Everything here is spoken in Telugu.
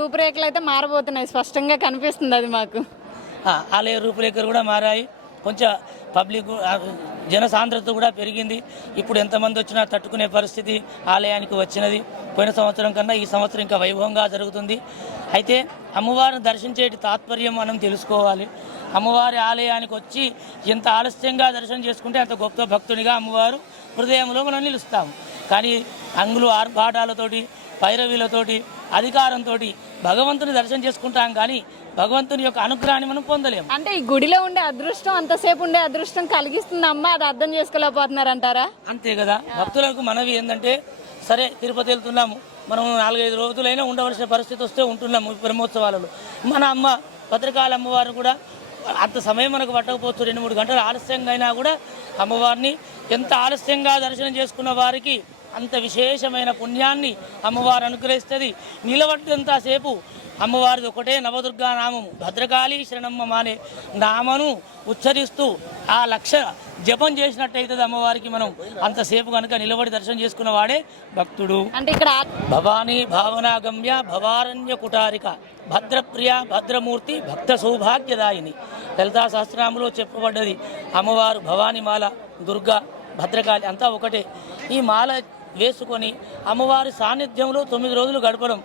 రూపురేఖలు అయితే మారబోతున్నాయి. స్పష్టంగా కనిపిస్తుంది అది మాకు. ఆలయ రూపురేఖలు కూడా మారాయి. కొంచెం పబ్లిక్ జన జనసాంద్రత కూడా పెరిగింది. ఇప్పుడు ఎంతమంది వచ్చినా తట్టుకునే పరిస్థితి ఆలయానికి వచ్చినది. పోయిన సంవత్సరం కన్నా ఈ సంవత్సరం ఇంకా వైభవంగా జరుగుతుంది. అయితే అమ్మవారిని దర్శించేటి తాత్పర్యం మనం తెలుసుకోవాలి. అమ్మవారి ఆలయానికి వచ్చి ఎంత ఆలస్యంగా దర్శనం చేసుకుంటే అంత గొప్ప భక్తునిగా అమ్మవారు హృదయంలో మనం నిలుస్తాము. కానీ అంగులు ఆర్భాటాలతోటి పైరవీలతోటి అధికారంతో భగవంతుని దర్శనం చేసుకుంటాం కానీ భగవంతుని యొక్క అనుగ్రహాన్ని మనం పొందలేము. అంటే ఈ గుడిలో ఉండే అదృష్టం అంతసేపు ఉండే అదృష్టం కలిగిస్తుంది అమ్మ అది అర్థం చేసుకోలేకపోతున్నారంటారా? అంతే కదా. భక్తులకు మనవి ఏంటంటే సరే తిరుపతి వెళ్తున్నాము మనం నాలుగైదు రోజులైనా ఉండవలసిన పరిస్థితి వస్తే ఉంటున్నాము బ్రహ్మోత్సవాలలో. మన అమ్మ భద్రకాళ అమ్మవారు కూడా అంత సమయం మనకు పట్టకపోవచ్చు రెండు మూడు గంటలు ఆలస్యంగా అయినా కూడా అమ్మవారిని ఎంత ఆలస్యంగా దర్శనం చేసుకున్న వారికి అంత విశేషమైన పుణ్యాన్ని అమ్మవారు అనుగ్రహిస్తుంది. నిలబడ్డంతసేపు అమ్మవారిది ఒకటే నవదుర్గా నామము. భద్రకాళి శరణమ్మ మానే నామను ఉచ్చరిస్తూ ఆ లక్ష జపం చేసినట్టయితుంది అమ్మవారికి మనం. అంతసేపు కనుక నిలబడి దర్శనం చేసుకున్న వాడే భక్తుడు. అంటే ఇక్కడ భవానీ భావనాగమ్య భవారణ్య కుటారిక. భద్రప్రియ భద్రమూర్తి భక్త సౌభాగ్యదాయిని. లలితా సహస్రనామంలో చెప్పబడ్డది. అమ్మవారు భవానీ మాల దుర్గా భద్రకాళి అంతా ఒకటే. ఈ మాల వేసుకొని అమ్మవారి సాన్నిధ్యంలో తొమ్మిది రోజులు గడపడం.